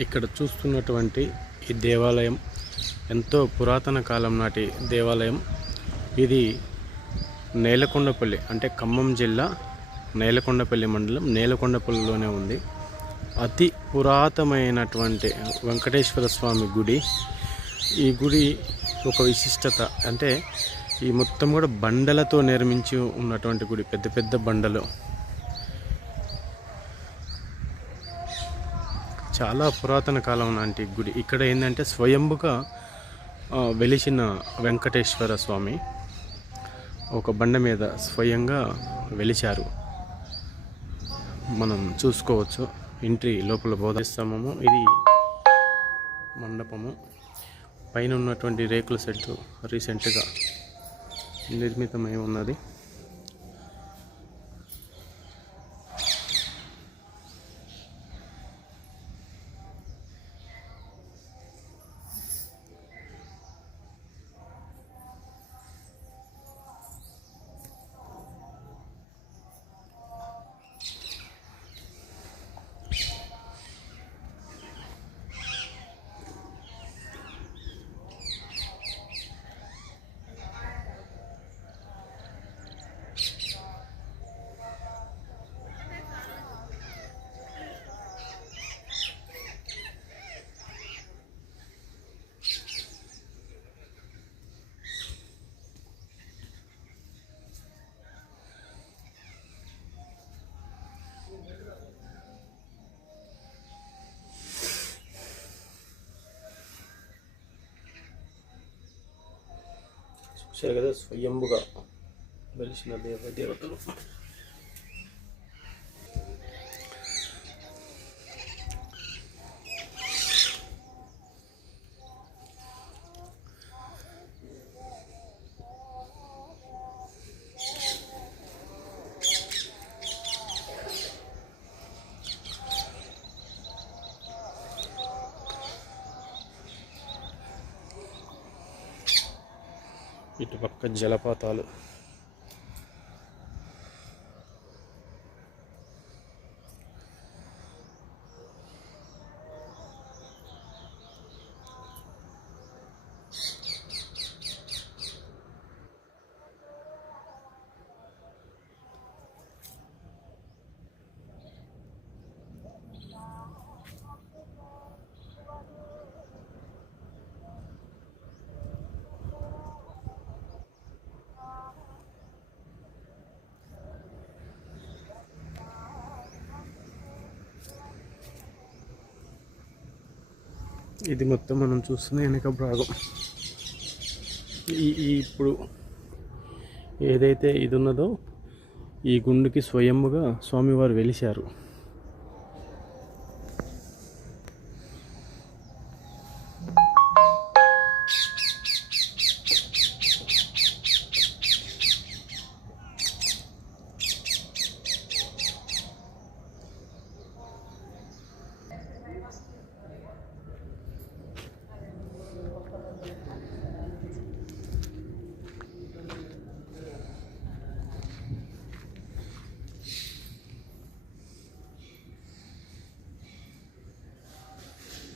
ఇక్కడ చూస్తున్నటువంటి ఈ దేవాలయం ఎంతో పురాతన కాలం నాటి దేవాలయం. ఇది నేలకొండపల్లి అంటే ఖమ్మం జిల్లా నేలకొండపల్లి మండలం నేలకొండపల్లిలోనే ఉంది. అతి పురాతనమైనటువంటి వెంకటేశ్వర స్వామి గుడి. ఈ గుడి ఒక విశిష్టత అంటే ఈ మొత్తం కూడా బండలతో నిర్మించి ఉన్నటువంటి గుడి. పెద్ద పెద్ద బండలు. చాలా పురాతన కాలం లాంటి గుడి. ఇక్కడ ఏంటంటే స్వయంభుగా వెలిచిన వెలిసిన వెంకటేశ్వర స్వామి ఒక బండ మీద స్వయంగా వెలిచారు. మనం చూసుకోవచ్చు. ఇంటి లోపల బోధిస్తామము ఇది మండపము. పైన ఉన్నటువంటి రేకుల సెట్ రీసెంట్గా నిర్మితమై ఉన్నది. చూశారు కదా స్వయంభుగా వెలిసిన దేవ దేవతలు ఇటుపక్క జలపాతాలు. ఇది మొత్తం మనం చూస్తున్న వెనక భాగం. ఈ ఈ ఇప్పుడు ఏదైతే ఇది ఉన్నదో ఈ గుండుకి స్వయముగా స్వామివారు వెలిశారు.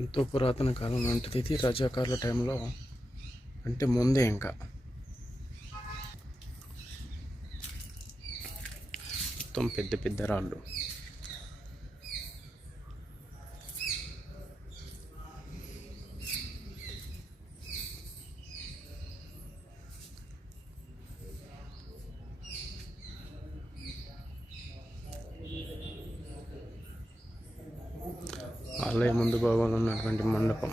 ఎంతో పురాతన కాలం లాంటిది ఇది రజాకారుల టైంలో అంటే ముందే ఇంకా. మొత్తం పెద్ద పెద్ద రాళ్ళు. ఆలయ ముందు భాగంలో ఉన్నటువంటి మండపం.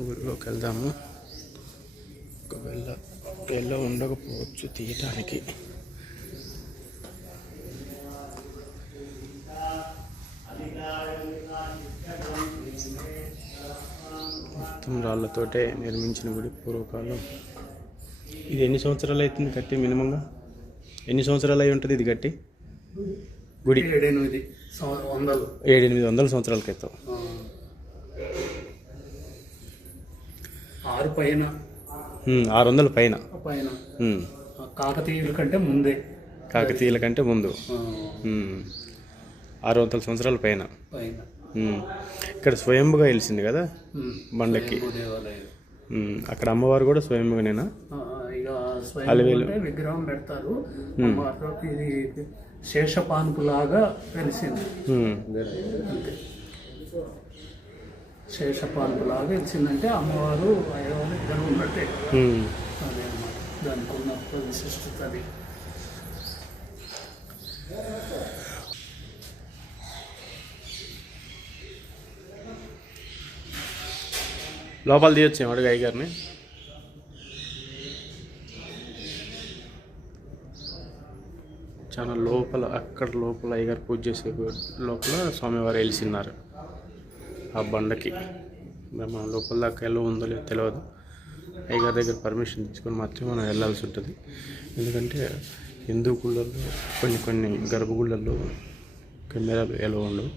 ఊరిలోకి వెళ్దాము. ఒకవేళ వెళ్ళ ఉండకపోవచ్చు తీయటానికి. మొత్తం రాళ్ళతోటే నిర్మించిన గుడి పూర్వకాలం. ఇది ఎన్ని సంవత్సరాలు అవుతుంది కట్టి మినిమంగా? ఎన్ని సంవత్సరాలు అయి ఉంటుంది ఇది కట్టి గుడి. ఏడెనిమిది వందలు. ఏడెనిమిది వందల సంవత్సరాల క్రితం. ఆరు పైన. ఆరు వందల పైన. పైన. కాకతీయుల కంటే ముందే. కాకతీయుల కంటే ముందు. ఆరు వందల సంవత్సరాల పైన. ఇక్కడ స్వయంభుగా వెలిసింది కదా. బండకి. అక్కడ అమ్మవారు కూడా స్వయంభుగానేనా? విగ్రహం పెడతారు. ఇది శేషపాన్పు లాగా వెలిసింది అంతే. శేషపాన్పు లాగా వెలిసిందంటే అమ్మవారు అయ్యవారు ఇద్దరు ఉన్నట్టే. అదే దానికి ఉన్న విశిష్టత అది. లోపల తీయొచ్చు అడుగు అయ్యగారిని. చాలా లోపల అక్కడ లోపల అయ్యగారు పూజ చేసే లోపల స్వామివారు వెలిసిన్నారు ఆ బండకి. మనం లోపల దాకా ఎలా ఉందో లేదో తెలియదు అయ్యగారి దగ్గర పర్మిషన్ తీసుకొని మాత్రమే మనం వెళ్ళాల్సి ఉంటుంది. ఎందుకంటే హిందూ గుళ్ళల్లో కొన్ని కొన్ని గర్భగుళ్ళల్లో కెమెరాలు ఎలా ఉండవు.